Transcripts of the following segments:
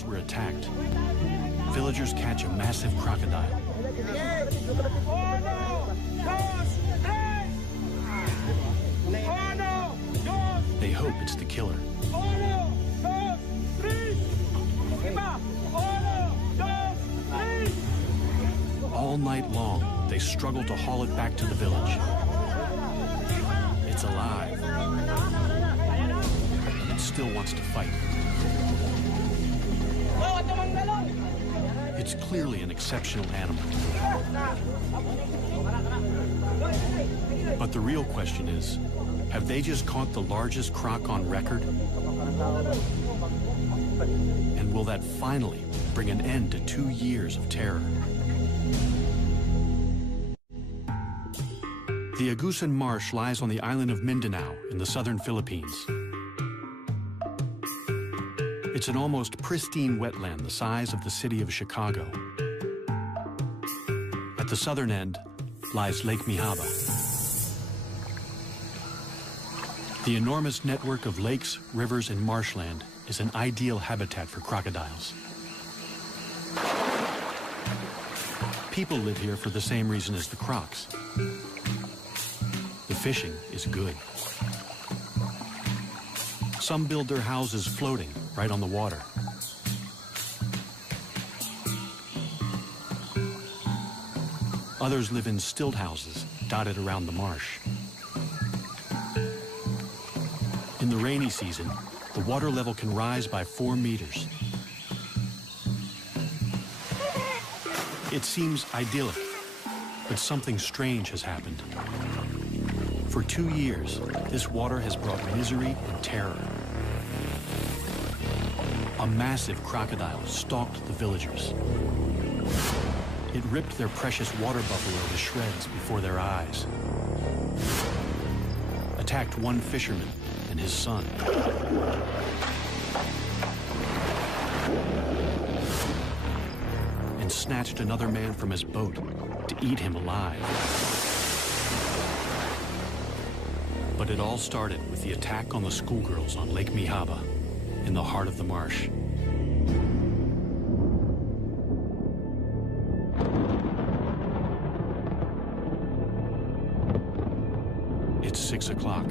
girls were attacked, villagers catch a massive crocodile. They hope it's the killer. All night long, they struggle to haul it back to the village. It's alive. It still wants to fight. It's clearly an exceptional animal. But the real question is, have they just caught the largest croc on record? And will that finally bring an end to 2 years of terror? The Agusan Marsh lies on the island of Mindanao in the southern Philippines. It's an almost pristine wetland the size of the city of Chicago. At the southern end lies Lake Mihaba. The enormous network of lakes, rivers, and marshland is an ideal habitat for crocodiles. People live here for the same reason as the crocs. The fishing is good. Some build their houses floating right on the water. Others live in stilt houses dotted around the marsh. In the rainy season, the water level can rise by 4 meters. It seems idyllic, but something strange has happened. For 2 years, this water has brought misery and terror. A massive crocodile stalked the villagers. It ripped their precious water buffalo to shreds before their eyes. Attacked one fisherman and his son. And snatched another man from his boat to eat him alive. But it all started with the attack on the schoolgirls on Lake Mihaba in the heart of the marsh. It's 6 o'clock,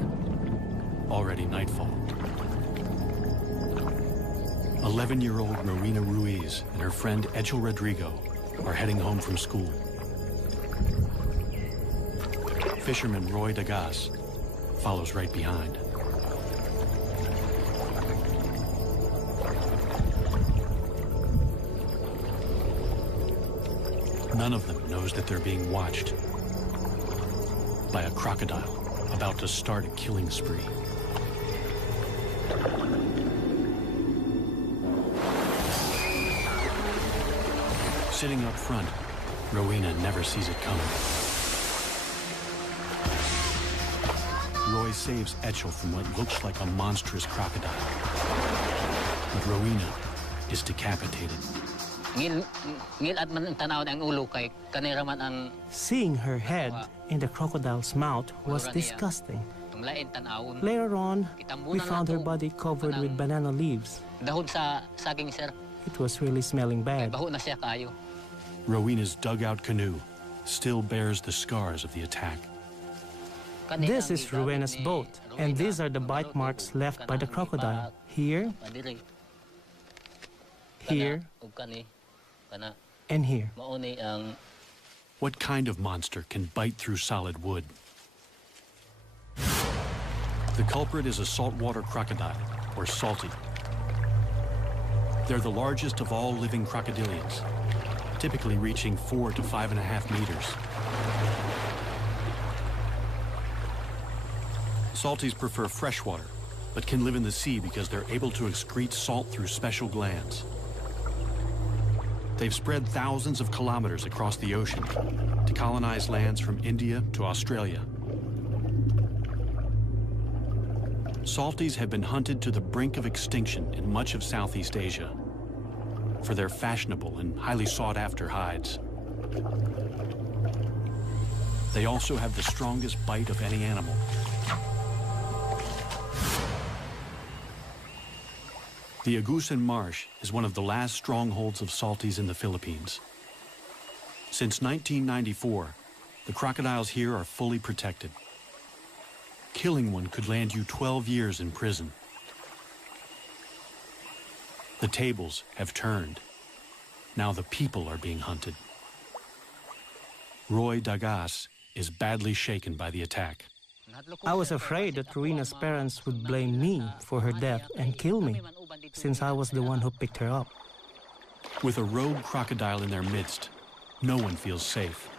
already nightfall. 11-year-old Marina Ruiz and her friend Echel Rodrigo are heading home from school. Fisherman Roy Dagas follows right behind. None of them knows that they're being watched by a crocodile about to start a killing spree. Sitting up front, Rowena never sees it coming. Roy saves Echel from what looks like a monstrous crocodile. But Rowena is decapitated. Seeing her head in the crocodile's mouth was disgusting. Later on, we found her body covered with banana leaves. It was really smelling bad. Rowena's dugout canoe still bears the scars of the attack. This is Rowena's boat, and these are the bite marks left by the crocodile. Here, here, and here. What kind of monster can bite through solid wood? The culprit is a saltwater crocodile, or salty. They're the largest of all living crocodilians, typically reaching 4 to 5.5 meters. Salties prefer fresh water, but can live in the sea because they're able to excrete salt through special glands. They've spread thousands of kilometers across the ocean to colonize lands from India to Australia. Salties have been hunted to the brink of extinction in much of Southeast Asia for their fashionable and highly sought-after hides. They also have the strongest bite of any animal. The Agusan Marsh is one of the last strongholds of salties in the Philippines. Since 1994, the crocodiles here are fully protected. Killing one could land you 12 years in prison. The tables have turned. Now the people are being hunted. Roy Dagas is badly shaken by the attack. I was afraid that Rowena's parents would blame me for her death and kill me, since I was the one who picked her up. With a rogue crocodile in their midst, no one feels safe.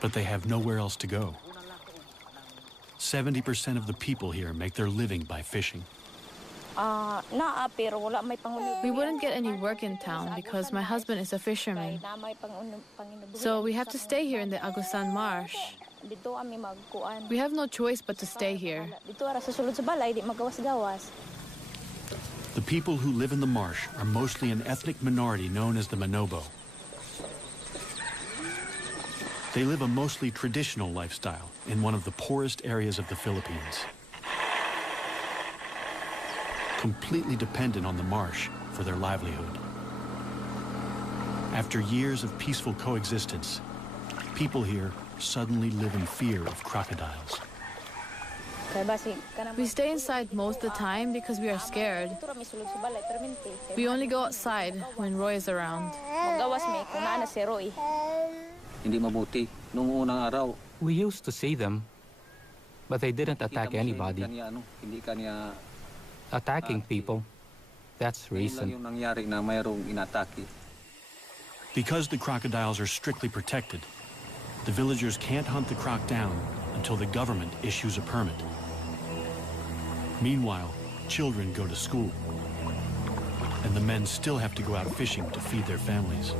But they have nowhere else to go. 70% of the people here make their living by fishing. We wouldn't get any work in town because my husband is a fisherman. So we have to stay here in the Agusan Marsh. We have no choice but to stay here. The people who live in the marsh are mostly an ethnic minority known as the Manobo. They live a mostly traditional lifestyle in one of the poorest areas of the Philippines, completely dependent on the marsh for their livelihood. After years of peaceful coexistence, people here suddenly live in fear of crocodiles. We stay inside most of the time because we are scared. We only go outside when Roy is around. We used to see them, but they didn't attack anybody. Attacking people, that's recent. Because the crocodiles are strictly protected, the villagers can't hunt the croc down until the government issues a permit. Meanwhile, children go to school, and the men still have to go out fishing to feed their families.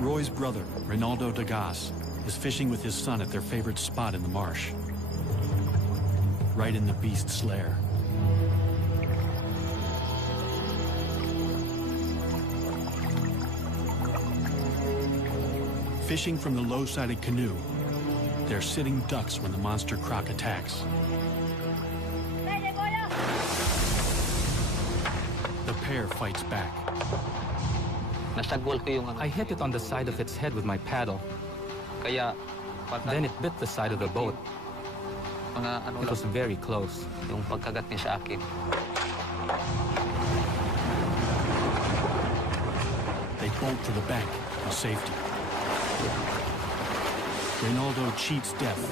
Roy's brother, Reynaldo Dagas, is fishing with his son at their favorite spot in the marsh, right in the beast's lair. Fishing from the low-sided canoe, they're sitting ducks when the monster croc attacks. The pair fights back. I hit it on the side of its head with my paddle. Then it bit the side of the boat. It was very close. They bolt to the bank for safety. Reynaldo cheats death,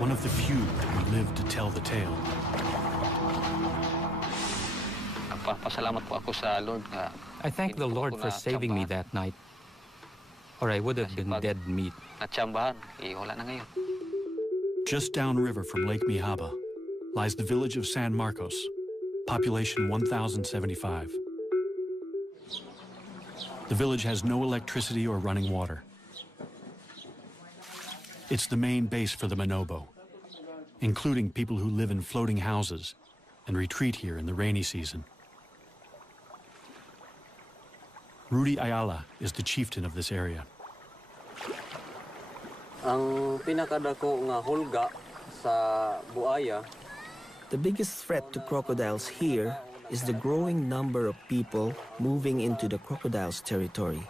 one of the few who live to tell the tale. I thank the Lord for saving me that night, or I would have been dead meat. Just downriver from Lake Mihaba lies the village of San Marcos, population 1,075. The village has no electricity or running water. It's the main base for the Manobo, including people who live in floating houses and retreat here in the rainy season. Rudy Ayala is the chieftain of this area. Ang pinakadako nga hulga sa buaya. The biggest threat to crocodiles here is the growing number of people moving into the crocodiles' territory,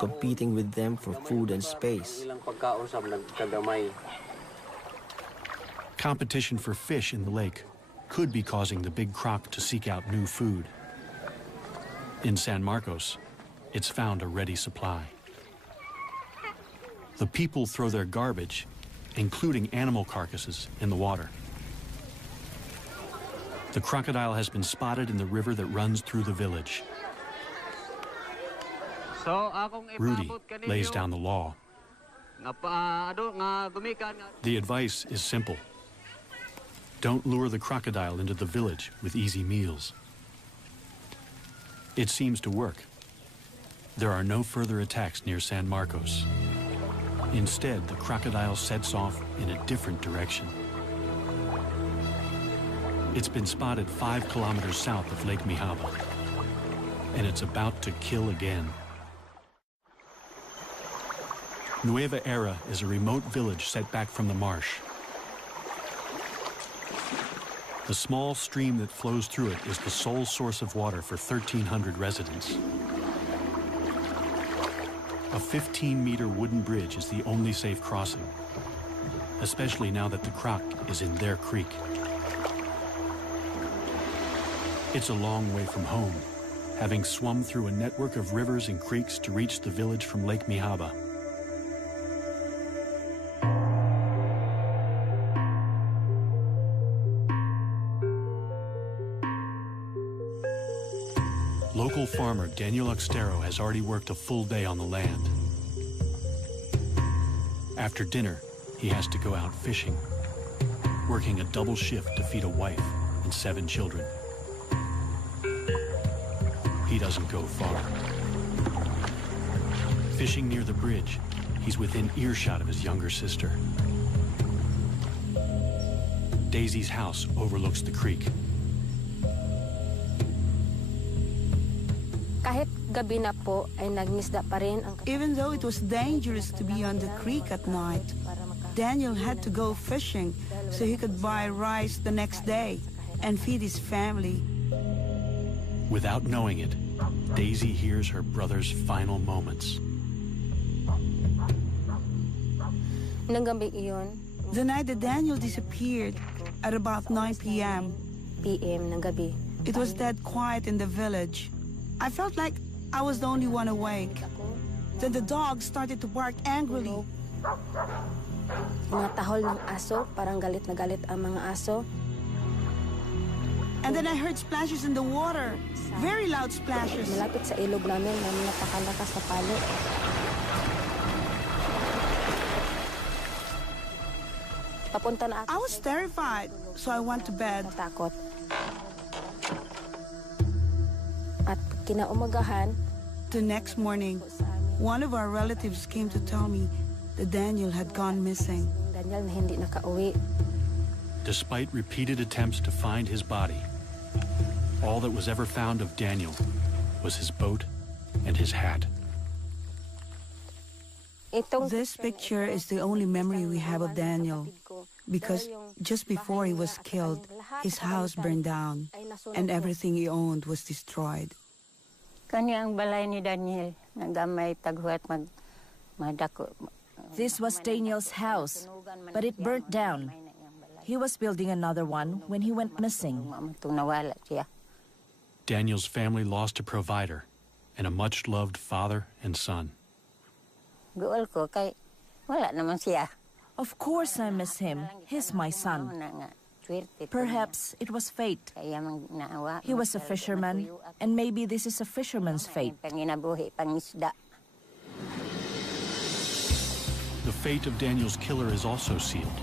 competing with them for food and space. Competition for fish in the lake could be causing the big croc to seek out new food. In San Marcos, it's found a ready supply. The people throw their garbage, including animal carcasses, in the water. The crocodile has been spotted in the river that runs through the village. Rudy lays down the law. The advice is simple. Don't lure the crocodile into the village with easy meals. It seems to work. There are no further attacks near San Marcos. Instead, the crocodile sets off in a different direction. It's been spotted 5 kilometers south of Lake Mihaba, and it's about to kill again. Nueva Era is a remote village set back from the marsh. The small stream that flows through it is the sole source of water for 1,300 residents. A 15-meter wooden bridge is the only safe crossing, especially now that the Croc is in their creek. It's a long way from home, having swum through a network of rivers and creeks to reach the village from Lake Mihaba. Local farmer Daniel Oxtero has already worked a full day on the land. After dinner, he has to go out fishing, working a double shift to feed a wife and 7 children. He doesn't go far. Fishing near the bridge, he's within earshot of his younger sister. Daisy's house overlooks the creek. Even though it was dangerous to be on the creek at night, Daniel had to go fishing so he could buy rice the next day and feed his family. Without knowing it, Daisy hears her brother's final moments. The night that Daniel disappeared, at about 9 p.m., it was dead quiet in the village. I felt like I was the only one awake. Then the dog started to bark angrily. And then I heard splashes in the water, very loud splashes. I was terrified, so I went to bed. The next morning, one of our relatives came to tell me that Daniel had gone missing. Despite repeated attempts to find his body, all that was ever found of Daniel was his boat and his hat. This picture is the only memory we have of Daniel, because just before he was killed, his house burned down and everything he owned was destroyed. This was Daniel's house, but it burnt down. He was building another one when he went missing. Daniel's family lost a provider and a much-loved father and son. Of course I miss him. He's my son. Perhaps it was fate. He was a fisherman, and maybe this is a fisherman's fate. The fate of Daniel's killer is also sealed.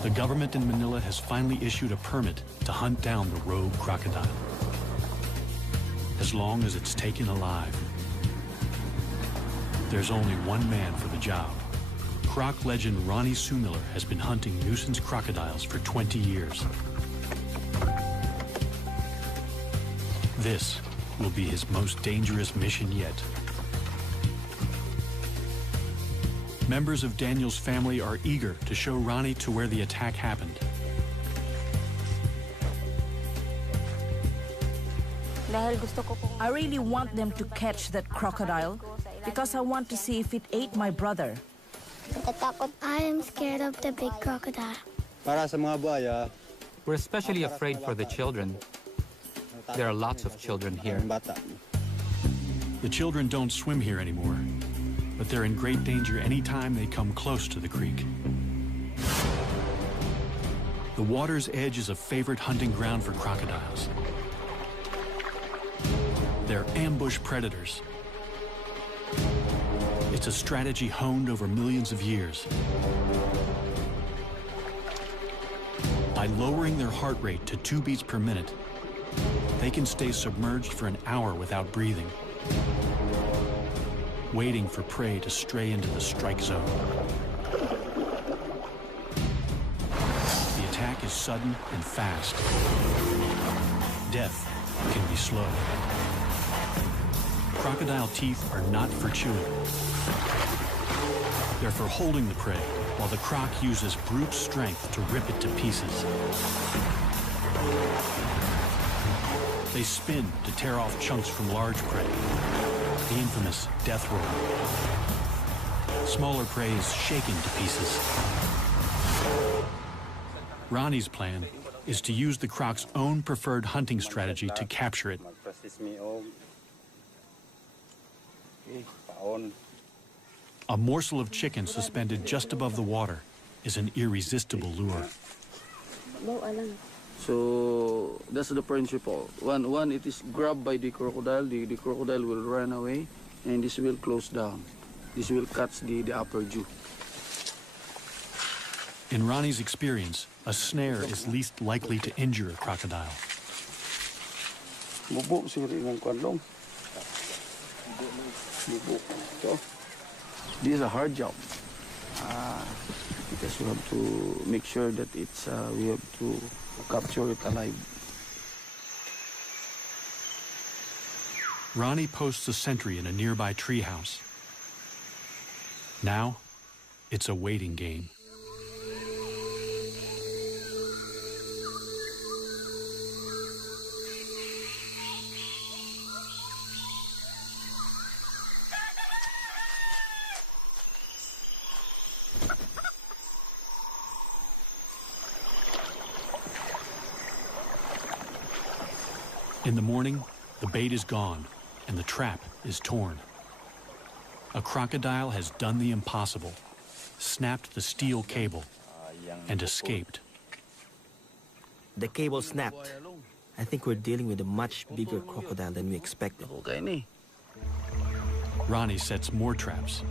The government in Manila has finally issued a permit to hunt down the rogue crocodile, as long as it's taken alive. There's only one man for the job. Croc legend Ronnie Sumiller has been hunting nuisance crocodiles for 20 years. This will be his most dangerous mission yet. Members of Daniel's family are eager to show Ronnie to where the attack happened. I really want them to catch that crocodile because I want to see if it ate my brother. I am scared of the big crocodile. We're especially afraid for the children. There are lots of children here. The children don't swim here anymore, but they're in great danger anytime they come close to the creek. The water's edge is a favorite hunting ground for crocodiles. They're ambush predators. It's a strategy honed over millions of years. By lowering their heart rate to 2 beats per minute, they can stay submerged for an hour without breathing, waiting for prey to stray into the strike zone. The attack is sudden and fast. Death can be slow. Crocodile teeth are not for chewing. They're for holding the prey, while the croc uses brute strength to rip it to pieces. They spin to tear off chunks from large prey, the infamous death roll. Smaller prey is shaken to pieces. Ronnie's plan is to use the croc's own preferred hunting strategy to capture it. A morsel of chicken suspended just above the water is an irresistible lure. So that's the principle. When it is grabbed by the crocodile, the crocodile will run away and this will close down. This will catch the upper jaw. In Ronnie's experience, a snare is least likely to injure a crocodile. This is a hard job because we have to make sure that we have to capture it alive. Ronnie posts a sentry in a nearby treehouse. Now, it's a waiting game. In the morning, the bait is gone and the trap is torn. A crocodile has done the impossible, snapped the steel cable, and escaped. The cable snapped. I think we're dealing with a much bigger crocodile than we expected. Ronnie sets more traps.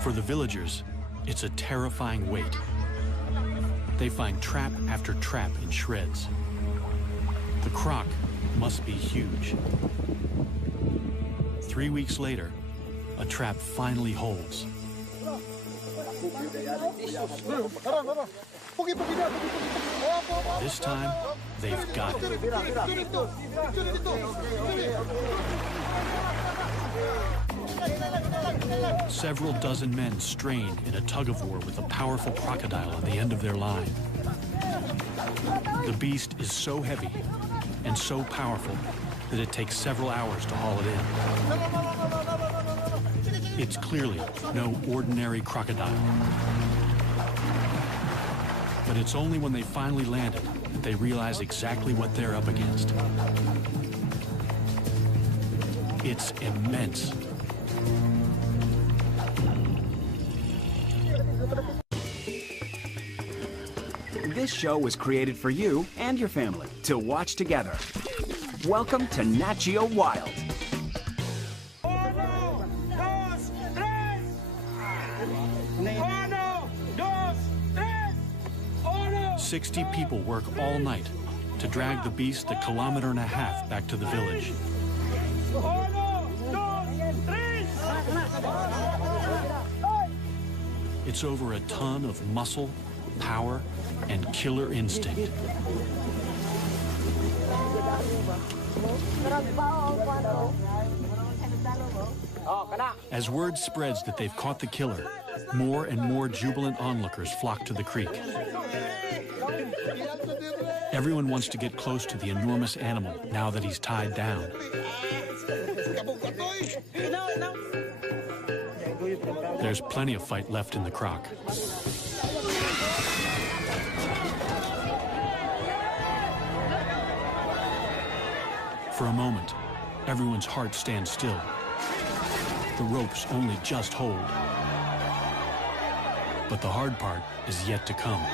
For the villagers, it's a terrifying wait. They find trap after trap in shreds. The croc must be huge. 3 weeks later, a trap finally holds. This time, they've got it. Several dozen men strain in a tug-of-war with a powerful crocodile on the end of their line. The beast is so heavy and so powerful that it takes several hours to haul it in. It's clearly no ordinary crocodile. But it's only when they finally land it that they realize exactly what they're up against. It's immense. This show was created for you and your family to watch together. Welcome to Nat Geo Wild. 60 people work all night to drag the beast a kilometer and a half back to the village. It's over a ton of muscle, power, and killer instinct. As word spreads that they've caught the killer, more and more jubilant onlookers flock to the creek. Everyone wants to get close to the enormous animal now that he's tied down. There's plenty of fight left in the croc. For a moment, everyone's heart stands still. The ropes only just hold. But the hard part is yet to come.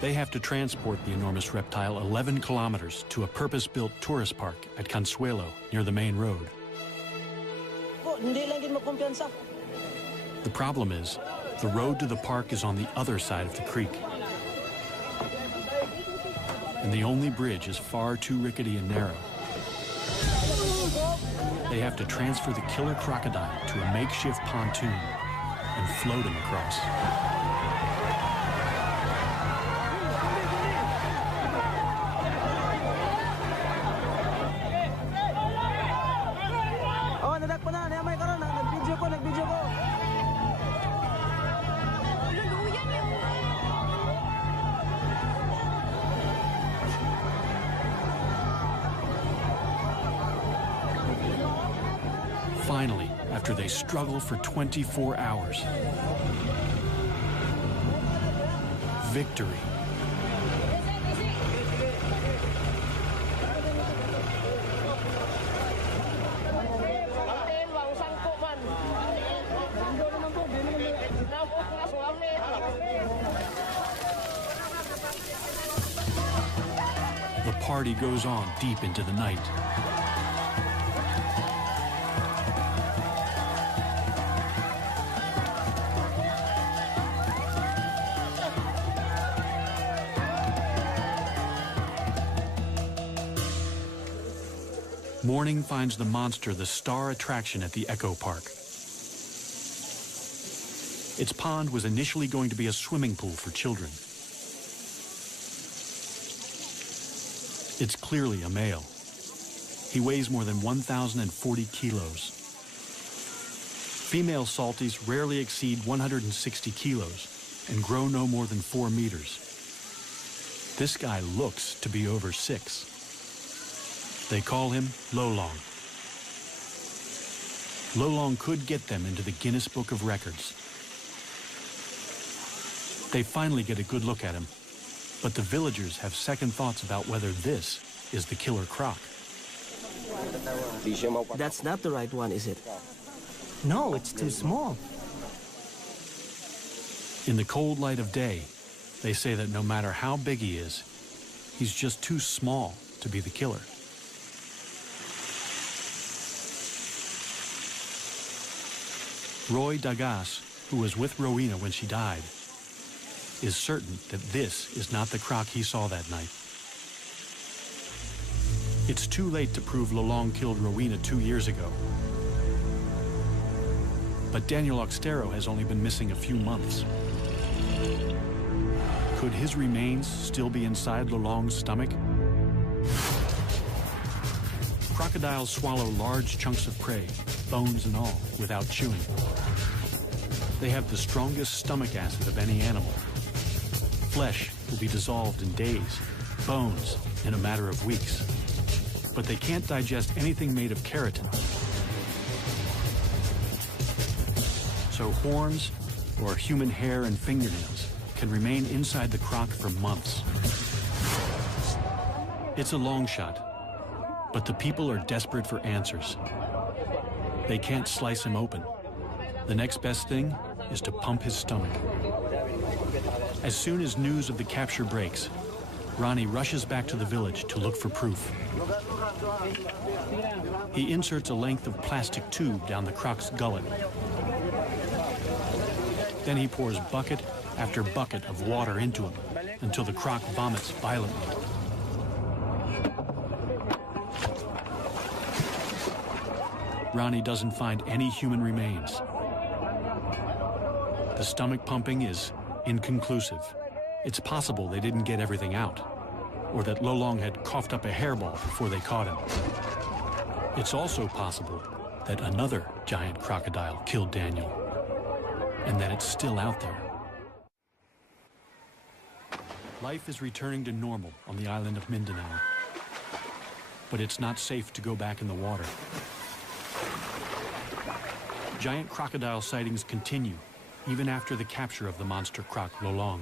They have to transport the enormous reptile 11 kilometers to a purpose-built tourist park at Consuelo, near the main road. The problem is, the road to the park is on the other side of the creek. And the only bridge is far too rickety and narrow. They have to transfer the killer crocodile to a makeshift pontoon and float him across. Finally, after they struggle for 24 hours, victory. The party goes on deep into the night. Morning finds the monster the star attraction at the Echo Park. Its pond was initially going to be a swimming pool for children. It's clearly a male. He weighs more than 1,040 kilos. Female salties rarely exceed 160 kilos and grow no more than 4 meters. This guy looks to be over 6. They call him Lolong. Lolong could get them into the Guinness Book of Records. They finally get a good look at him, but the villagers have second thoughts about whether this is the killer croc. That's not the right one, is it? No, it's too small. In the cold light of day, they say that no matter how big he is, he's just too small to be the killer. Roy Dagas, who was with Rowena when she died, is certain that this is not the croc he saw that night. It's too late to prove Lolong killed Rowena 2 years ago. But Daniel Oxtero has only been missing a few months. Could his remains still be inside Lolong's stomach? Crocodiles swallow large chunks of prey, bones and all, without chewing. They have the strongest stomach acid of any animal. Flesh will be dissolved in days, bones in a matter of weeks. But they can't digest anything made of keratin. So horns or human hair and fingernails can remain inside the croc for months. It's a long shot, but the people are desperate for answers. They can't slice him open. The next best thing is to pump his stomach. As soon as news of the capture breaks, Ronnie rushes back to the village to look for proof. He inserts a length of plastic tube down the croc's gullet. Then he pours bucket after bucket of water into him until the croc vomits violently. Ronnie doesn't find any human remains. The stomach pumping is inconclusive. It's possible they didn't get everything out, or that Lolong had coughed up a hairball before they caught him. It's also possible that another giant crocodile killed Daniel, and that it's still out there. Life is returning to normal on the island of Mindanao, but it's not safe to go back in the water. Giant crocodile sightings continue even after the capture of the monster croc Lolong.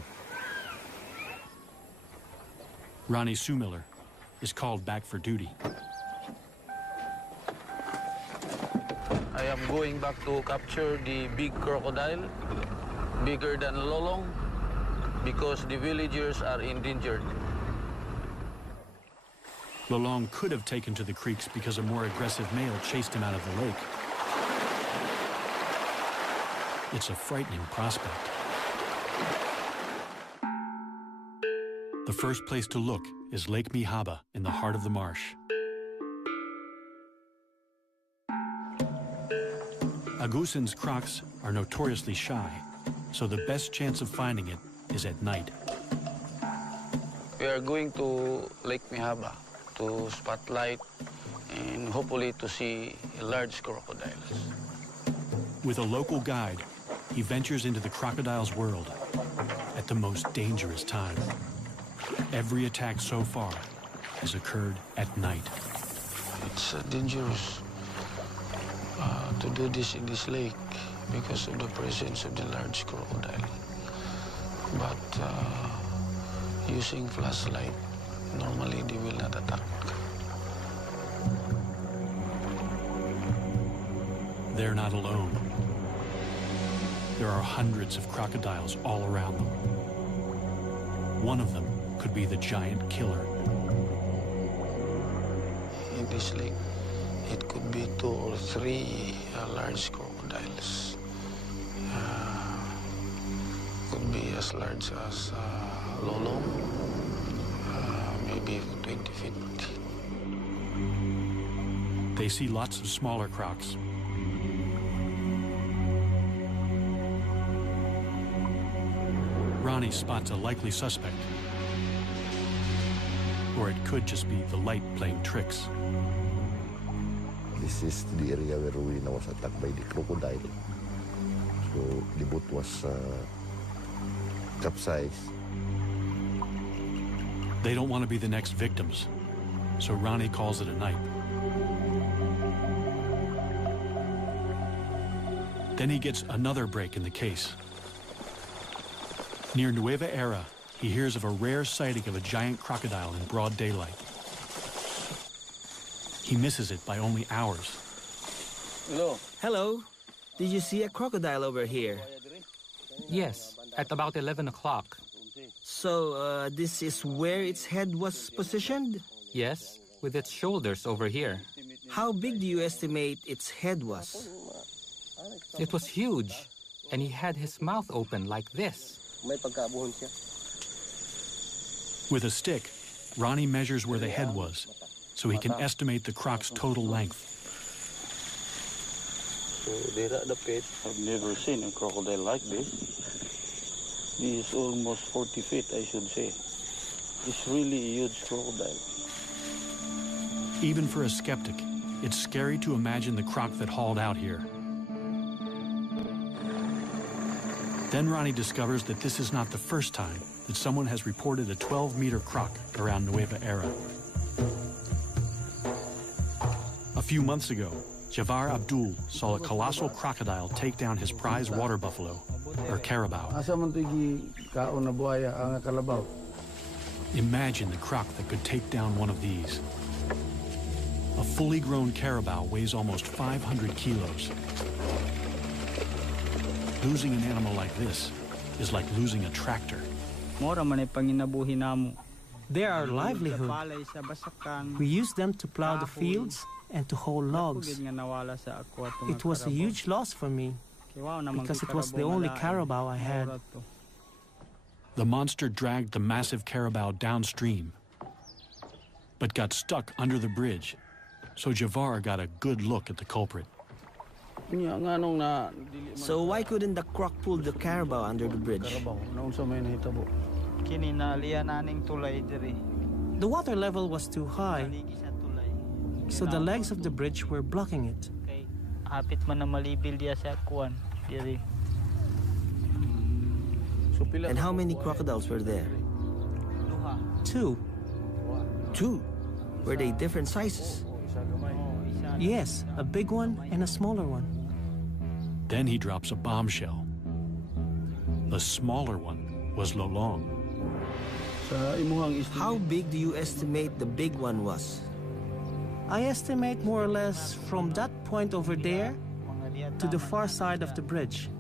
Ronnie Sumiller is called back for duty. I am going back to capture the big crocodile, bigger than Lolong, because the villagers are endangered. Lolong could have taken to the creeks because a more aggressive male chased him out of the lake. It's a frightening prospect. The first place to look is Lake Mihaba in the heart of the marsh. Agusan's crocs are notoriously shy, so the best chance of finding it is at night. We are going to Lake Mihaba to spotlight and hopefully to see large crocodiles. With a local guide, he ventures into the crocodile's world at the most dangerous time. Every attack so far has occurred at night. It's a dangerous to do this in this lake because of the presence of the large crocodile. But using flashlight, normally they will not attack. They're not alone. There are hundreds of crocodiles all around them. One of them could be the giant killer. In this lake, it could be 2 or 3 large crocodiles. Could be as large as lolong, maybe 20 feet. They see lots of smaller crocs. Ronnie spots a likely suspect. Or it could just be the light playing tricks. This is the area where Rowena was attacked by the crocodile. So the boat was capsized. They don't want to be the next victims, so Ronnie calls it a night. Then he gets another break in the case. Near Nueva Era, he hears of a rare sighting of a giant crocodile in broad daylight. He misses it by only hours. Hello. Hello. Did you see a crocodile over here? Yes, at about 11 o'clock. So, this is where its head was positioned? Yes, with its shoulders over here. How big do you estimate its head was? It was huge, and he had his mouth open like this. With a stick, Ronnie measures where the head was, so he can estimate the croc's total length. I've never seen a crocodile like this. This is almost 40 feet, I should say. It's really a huge crocodile. Even for a skeptic, it's scary to imagine the croc that hauled out here. Then Ronnie discovers that this is not the first time that someone has reported a 12-meter croc around Nueva Era. A few months ago, Javar Abdul saw a colossal crocodile take down his prize water buffalo, or carabao. Imagine the croc that could take down one of these. A fully grown carabao weighs almost 500 kilos. Losing an animal like this is like losing a tractor. They're our livelihood. We use them to plow the fields and to haul logs. It was a huge loss for me because it was the only carabao I had. The monster dragged the massive carabao downstream, but got stuck under the bridge, so Javar got a good look at the culprit. So why couldn't the croc pull the carabao under the bridge? The water level was too high, so the legs of the bridge were blocking it. And how many crocodiles were there? 2. 2? Were they different sizes? Yes, a big one and a smaller one. Then he drops a bombshell. The smaller one was Lolong. How big do you estimate the big one was? I estimate more or less from that point over there to the far side of the bridge.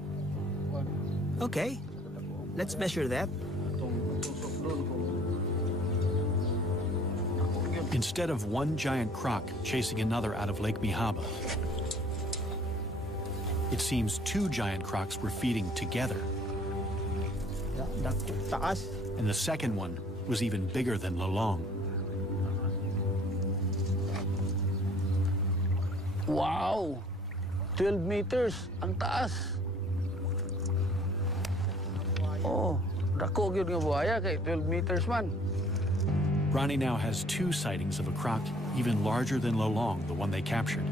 Okay, let's measure that. Instead of one giant croc chasing another out of Lake Mihaba, it seems 2 giant crocs were feeding together. And the second one was even bigger than Lolong. Wow! 12 meters, ang taas. Oh, dako gyud nga buhaya kay 12 meters man. Ronnie now has 2 sightings of a croc even larger than Lolong, the one they captured.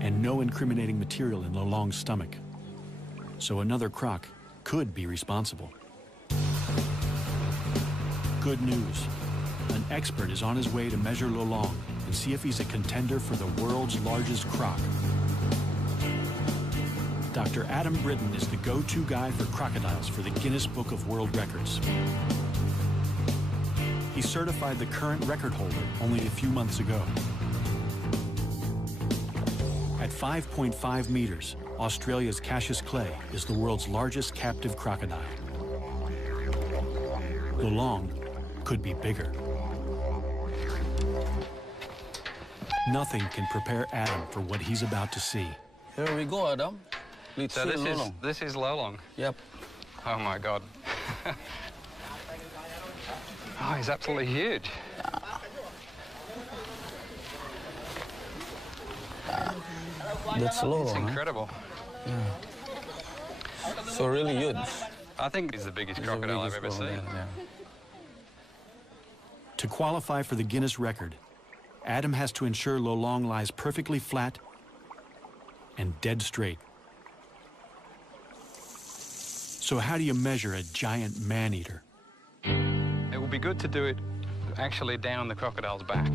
And no incriminating material in Lolong's stomach. So another croc could be responsible. Good news. An expert is on his way to measure Lolong and see if he's a contender for the world's largest croc. Dr. Adam Britton is the go-to guy for crocodiles for the Guinness Book of World Records. He certified the current record holder only a few months ago. At 5.5 meters, Australia's Cassius Clay is the world's largest captive crocodile. Lolong could be bigger. Nothing can prepare Adam for what he's about to see. Here we go, Adam. Let's So see Lolong. this is Lolong? Yep. Oh my God. Oh, he's absolutely huge. That's Lolong. It's incredible. Yeah. So really huge. I think he's the biggest crocodile I've ever seen. Yeah. To qualify for the Guinness record, Adam has to ensure Lolong lies perfectly flat and dead straight. So how do you measure a giant man-eater? It would be good to do it actually down the crocodile's back.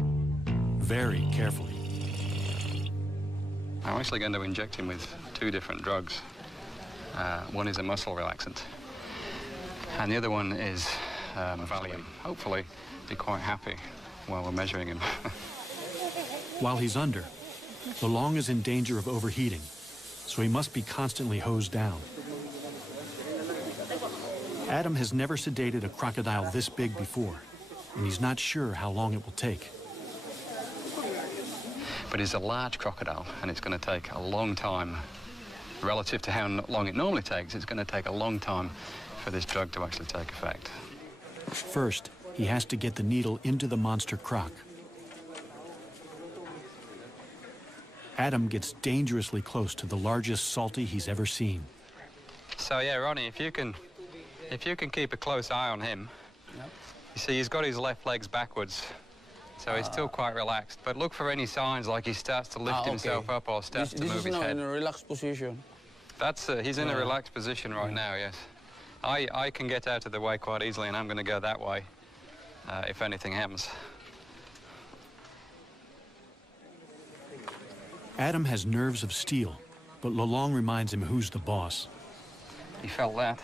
Very carefully. I'm actually going to inject him with 2 different drugs. One is a muscle relaxant, and the other one is Valium. Hopefully, be quite happy while we're measuring him. While he's under, Lolong is in danger of overheating, so he must be constantly hosed down. Adam has never sedated a crocodile this big before, and he's not sure how long it will take. But it's a large crocodile, and it's going to take a long time. Relative to how long it normally takes, it's going to take a long time for this drug to actually take effect. First, he has to get the needle into the monster croc. Adam gets dangerously close to the largest salty he's ever seen. So yeah, Ronnie, if you can keep a close eye on him, you see he's got his left legs backwards, so he's still quite relaxed. But look for any signs like he starts to lift himself up or starts to move his head. This is in a relaxed position. That's he's in a relaxed position right now. Yes, I can get out of the way quite easily, and I'm going to go that way if anything happens. Adam has nerves of steel, but Lolong reminds him who's the boss. He felt that.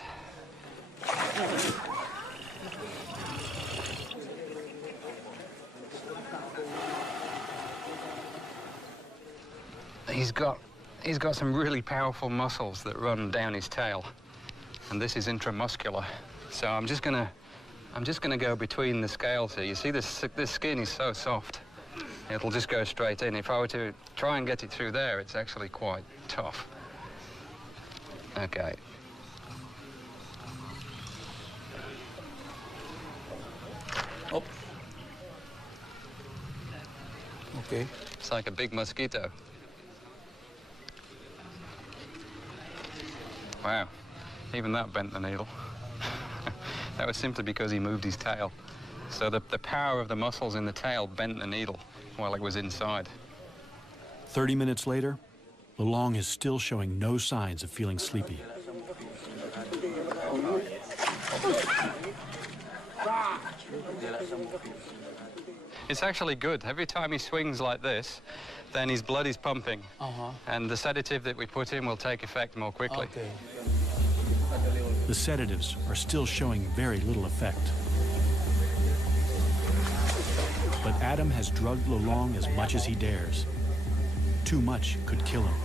He's got some really powerful muscles that run down his tail, and this is intramuscular. So I'm just gonna go between the scales here. You see this skin is so soft. It'll just go straight in. If I were to try and get it through there, it's actually quite tough. Okay. Up. Okay. It's like a big mosquito. Wow, even that bent the needle. That was simply because he moved his tail. So the power of the muscles in the tail bent the needle while it was inside. 30 minutes later, Lolong is still showing no signs of feeling sleepy. It's actually good. Every time he swings like this, then his blood is pumping. And the sedative that we put in will take effect more quickly. Okay. The sedatives are still showing very little effect. But Adam has drugged Lolong as much as he dares. Too much could kill him.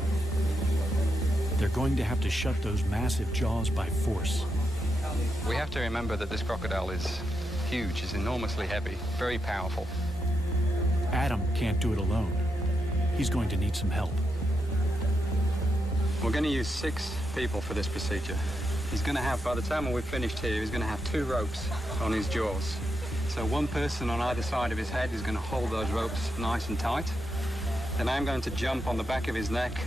They're going to have to shut those massive jaws by force. We have to remember that this crocodile is huge, is enormously heavy, very powerful. Adam can't do it alone. He's going to need some help. We're going to use 6 people for this procedure. He's going to have, by the time we're finished here, he's going to have 2 ropes on his jaws. So one person on either side of his head is going to hold those ropes nice and tight. Then I'm going to jump on the back of his neck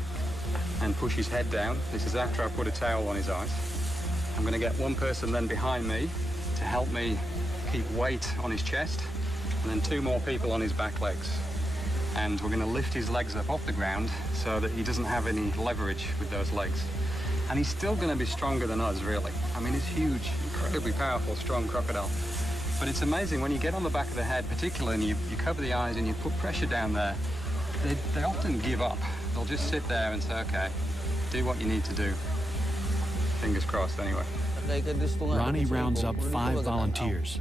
and push his head down. This is after I put a towel on his eyes. I'm going to get one person then behind me to help me keep weight on his chest, and then 2 more people on his back legs. And we're going to lift his legs up off the ground so that he doesn't have any leverage with those legs. And he's still going to be stronger than us, really. I mean, he's huge, incredibly powerful, strong crocodile. But it's amazing, when you get on the back of the head, particularly, and you cover the eyes and you put pressure down there, they often give up. They'll just sit there and say, okay, do what you need to do. Fingers crossed, anyway. Ronnie rounds up 5 volunteers.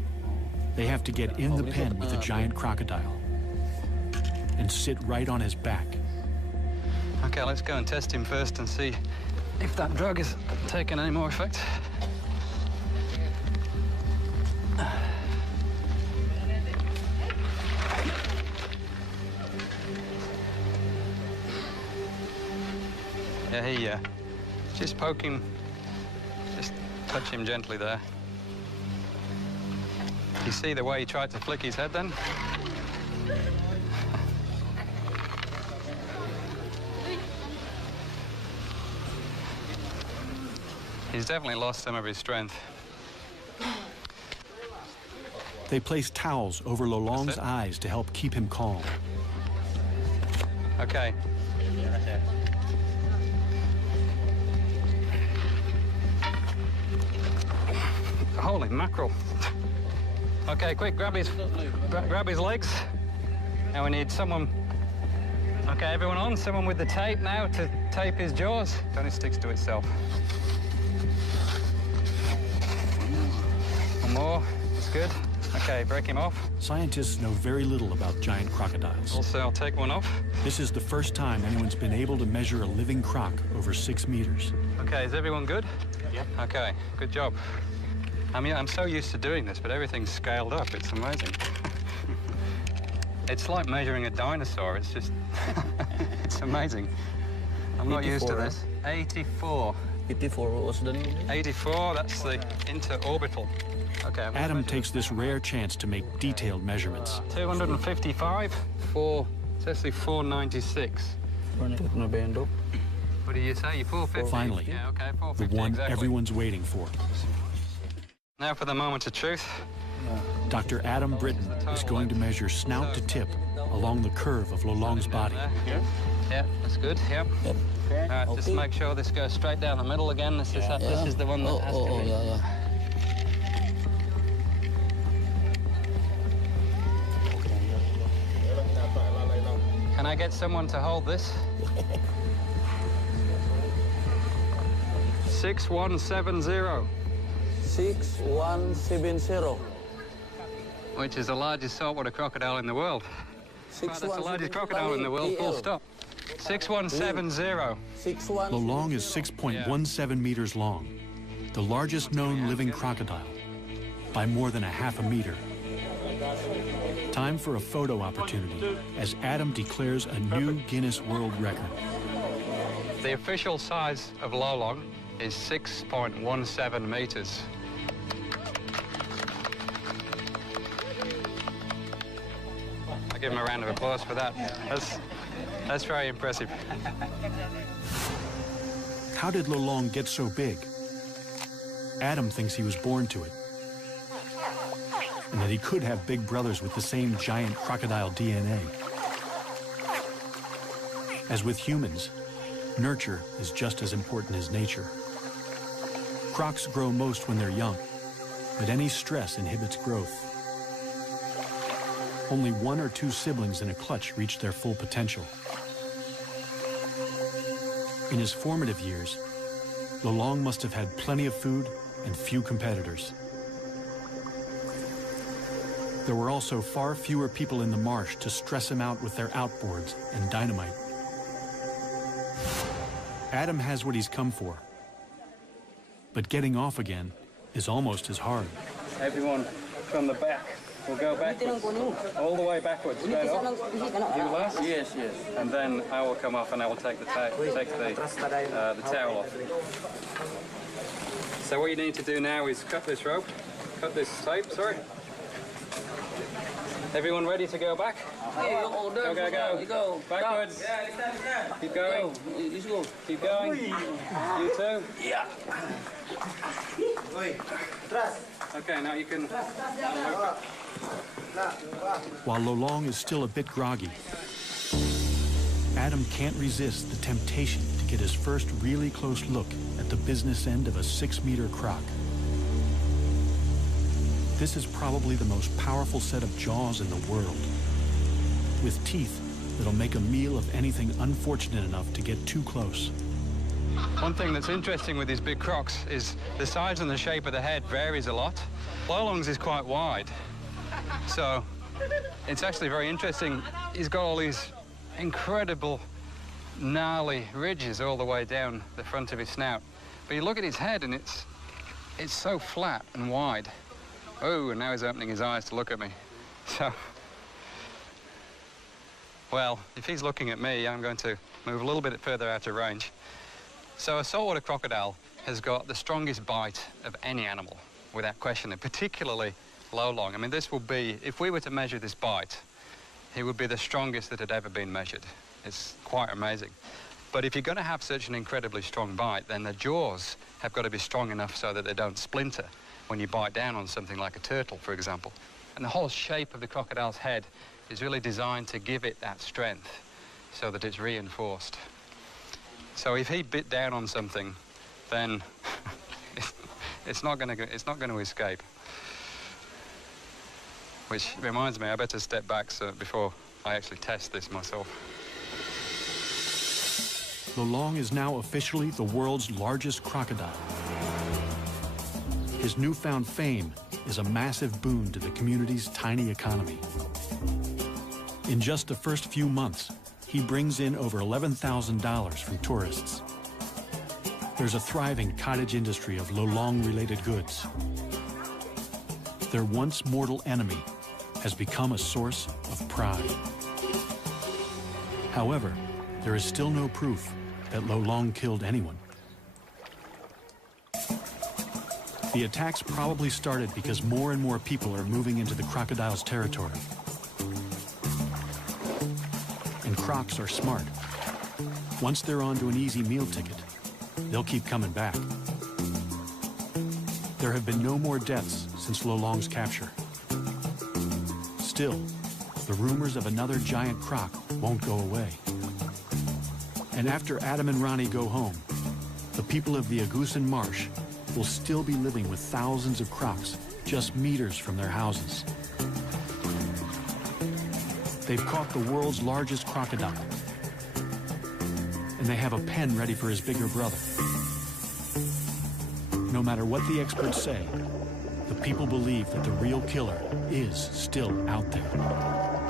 They have to get in the pen with the giant crocodile and sit right on his back. Okay, let's go and test him first and see if that drug is taking any more effect. Yeah, just poke him, just touch him gently there. You see the way he tried to flick his head then? He's definitely lost some of his strength. They place towels over Lolong's eyes to help keep him calm. Okay. Holy mackerel. Okay, quick, grab his legs. Now we need someone. Okay, everyone on, someone with the tape now to tape his jaws. Then it sticks to itself. One more, that's good. Okay, break him off. Scientists know very little about giant crocodiles. Also, I'll take one off. This is the first time anyone's been able to measure a living croc over 6 meters. Okay, is everyone good? Yep. Okay, good job. I mean, I'm so used to doing this, but everything's scaled up. It's amazing. It's like measuring a dinosaur. It's just, it's amazing. I'm not used to this. 84. 84, what was the name? 84, that's the interorbital. Okay. Adam takes this rare chance to make detailed measurements. 255, it's actually 496. What do you say? 450? Finally, yeah, okay, 450, the one exactly. everyone's waiting for. Now for the moment of truth. Dr. Adam Britton is going to measure snout to tip along the curve of Lolong's body. Yeah, that's good, yeah. Yep. All right, just make sure this goes straight down the middle again. This is the one that has to be. Yeah. Can I get someone to hold this? 6170. 6170. Which is the largest saltwater crocodile in the world. That's the largest crocodile in the world, full stop. 6170. Lolong is 6.17 meters long, the largest known living crocodile, by more than a half a meter. Time for a photo opportunity as Adam declares a new Guinness World Record. The official size of Lolong is 6.17 meters. I'll give him a round of applause for that. That's very impressive. How did Lolong get so big? Adam thinks he was born to it, and that he could have big brothers with the same giant crocodile DNA. As with humans, nurture is just as important as nature. Crocs grow most when they're young, but any stress inhibits growth. Only 1 or 2 siblings in a clutch reach their full potential. In his formative years, Lolong must have had plenty of food and few competitors. There were also far fewer people in the marsh to stress him out with their outboards and dynamite. Adam has what he's come for, but getting off again is almost as hard. Everyone from the back. We'll go backwards, all the way backwards, straight off. You last? Yes. And then I will come off and I will take the towel off. So what you need to do now is cut this tape, sorry. Everyone ready to go back? Go. Backwards. Keep going. Keep going. You too? Yeah. Okay, now you can... While Lolong is still a bit groggy, Adam can't resist the temptation to get his first really close look at the business end of a 6-meter croc. This is probably the most powerful set of jaws in the world, with teeth that'll make a meal of anything unfortunate enough to get too close. One thing that's interesting with these big crocs is the size and the shape of the head varies a lot. Lolong's is quite wide, so it's actually very interesting. He's got all these incredible gnarly ridges all the way down the front of his snout. But you look at his head and it's so flat and wide. Oh, and now he's opening his eyes to look at me. So, well, if he's looking at me, I'm going to move a little bit further out of range. So a saltwater crocodile has got the strongest bite of any animal, without question, and particularly Lolong. I mean, this will be, if we were to measure this bite, he would be the strongest that had ever been measured. It's quite amazing. But if you're going to have such an incredibly strong bite, then the jaws have got to be strong enough so that they don't splinter when you bite down on something like a turtle, for example. And the whole shape of the crocodile's head is really designed to give it that strength so that it's reinforced. So if he bit down on something, then it's not going to escape. Which reminds me, I better step back before I actually test this myself. Lolong is now officially the world's largest crocodile. His newfound fame is a massive boon to the community's tiny economy. In just the first few months, he brings in over $11,000 from tourists. There's a thriving cottage industry of Lolong-related goods. Their once mortal enemy has become a source of pride. However, there is still no proof that Lolong killed anyone. The attacks probably started because more and more people are moving into the crocodile's territory. And crocs are smart. Once they're onto an easy meal ticket, they'll keep coming back. There have been no more deaths since Lolong's capture. Still, the rumors of another giant croc won't go away. And after Adam and Ronnie go home, the people of the Agusan Marsh will still be living with thousands of crocs just meters from their houses. They've caught the world's largest crocodile, and they have a pen ready for his bigger brother. No matter what the experts say, the people believe that the real killer is still out there.